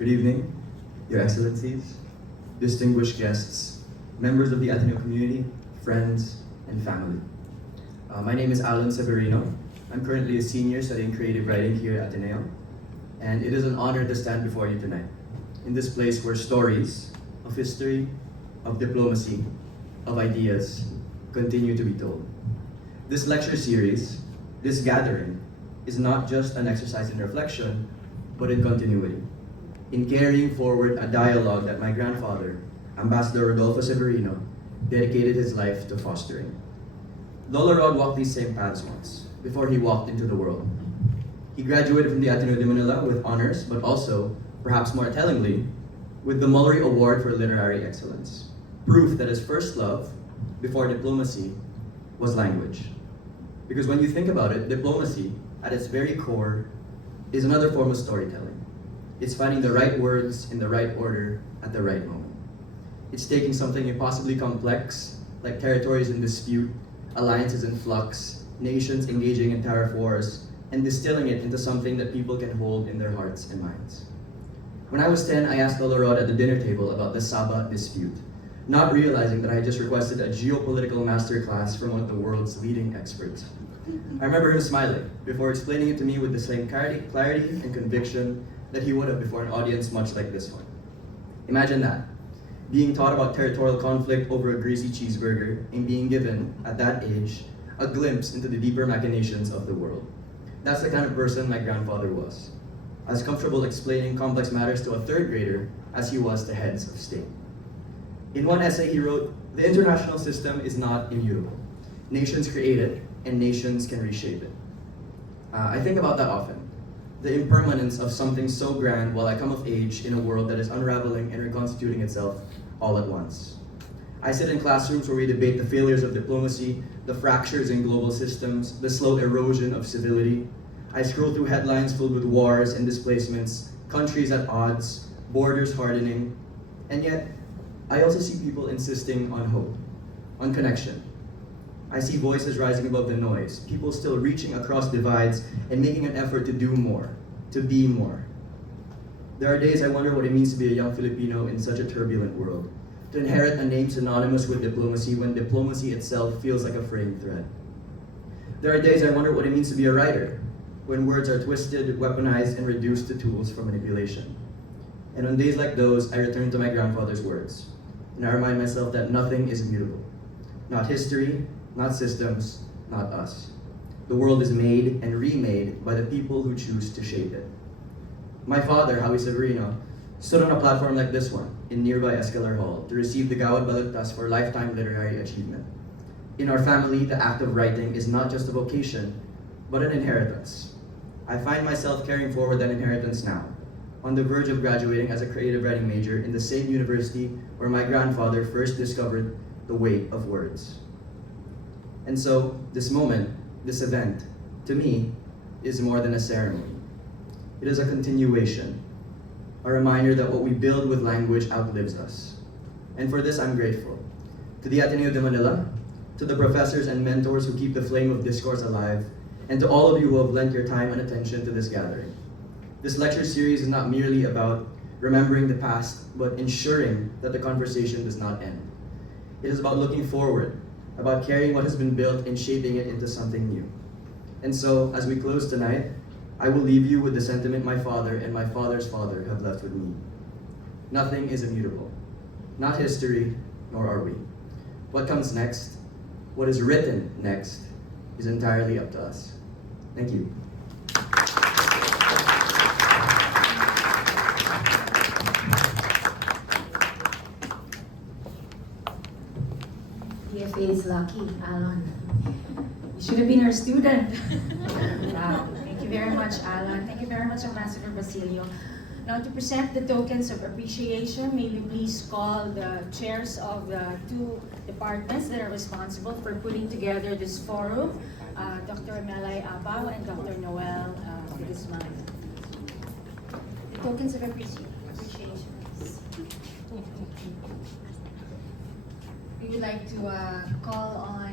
Good evening, Your Excellencies, distinguished guests, members of the Ateneo community, friends, and family. My name is Alon Severino. I'm currently a senior studying creative writing here at Ateneo, and it is an honor to stand before you tonight, in this place where stories of history, of diplomacy, of ideas continue to be told. This lecture series, this gathering, is not just an exercise in reflection, but in continuity, in carrying forward a dialogue that my grandfather, Ambassador Rodolfo Severino, dedicated his life to fostering. Lolo Rod walked these same paths once, before he walked into the world. He graduated from the Ateneo de Manila with honors, but also, perhaps more tellingly, with the Mullery Award for Literary Excellence, proof that his first love, before diplomacy, was language. Because when you think about it, diplomacy, at its very core, is another form of storytelling. It's finding the right words in the right order at the right moment. It's taking something impossibly complex, like territories in dispute, alliances in flux, nations engaging in tariff wars, and distilling it into something that people can hold in their hearts and minds. When I was 10, I asked Lolo Rod at the dinner table about the Sabah dispute, not realizing that I had just requested a geopolitical masterclass from one of the world's leading experts. I remember him smiling before explaining it to me with the same clarity and conviction that he would have before an audience much like this one. Imagine that, being taught about territorial conflict over a greasy cheeseburger and being given, at that age, a glimpse into the deeper machinations of the world. That's the kind of person my grandfather was, as comfortable explaining complex matters to a third grader as he was to heads of state. In one essay he wrote, "The international system is not immutable. Nations create it, and nations can reshape it." I think about that often, the impermanence of something so grand while I come of age in a world that is unraveling and reconstituting itself all at once. I sit in classrooms where we debate the failures of diplomacy, the fractures in global systems, the slow erosion of civility. I scroll through headlines filled with wars and displacements, countries at odds, borders hardening, and yet I also see people insisting on hope, on connection. I see voices rising above the noise, people still reaching across divides and making an effort to do more, to be more. There are days I wonder what it means to be a young Filipino in such a turbulent world, to inherit a name synonymous with diplomacy when diplomacy itself feels like a fraying thread. There are days I wonder what it means to be a writer, when words are twisted, weaponized, and reduced to tools for manipulation. And on days like those, I return to my grandfather's words, and I remind myself that nothing is immutable. Not history, not systems, not us. The world is made and remade by the people who choose to shape it. My father, Howie Severino, stood on a platform like this one in nearby Escalar Hall to receive the Gawad Balagtas for lifetime literary achievement. In our family, the act of writing is not just a vocation, but an inheritance. I find myself carrying forward that inheritance now, on the verge of graduating as a creative writing major in the same university where my grandfather first discovered the weight of words. And so, this moment, this event, to me, is more than a ceremony. It is a continuation, a reminder that what we build with language outlives us. And for this, I'm grateful. To the Ateneo de Manila, to the professors and mentors who keep the flame of discourse alive, and to all of you who have lent your time and attention to this gathering. This lecture series is not merely about remembering the past, but ensuring that the conversation does not end. It is about looking forward, about carrying what has been built and shaping it into something new. And so, as we close tonight, I will leave you with the sentiment my father and my father's father have left with me. Nothing is immutable. Not history, nor are we. What comes next, what is written next, is entirely up to us. Thank you. DFA is lucky, Alon. You should have been our student. Wow. Thank you very much, Alon. Thank you very much, Ambassador Basilio. Now, to present the tokens of appreciation, may we please call the chairs of the two departments that are responsible for putting together this forum, Dr. Melay Abaw and Dr. Noel Guzman. The tokens of appreciation. We would like to call on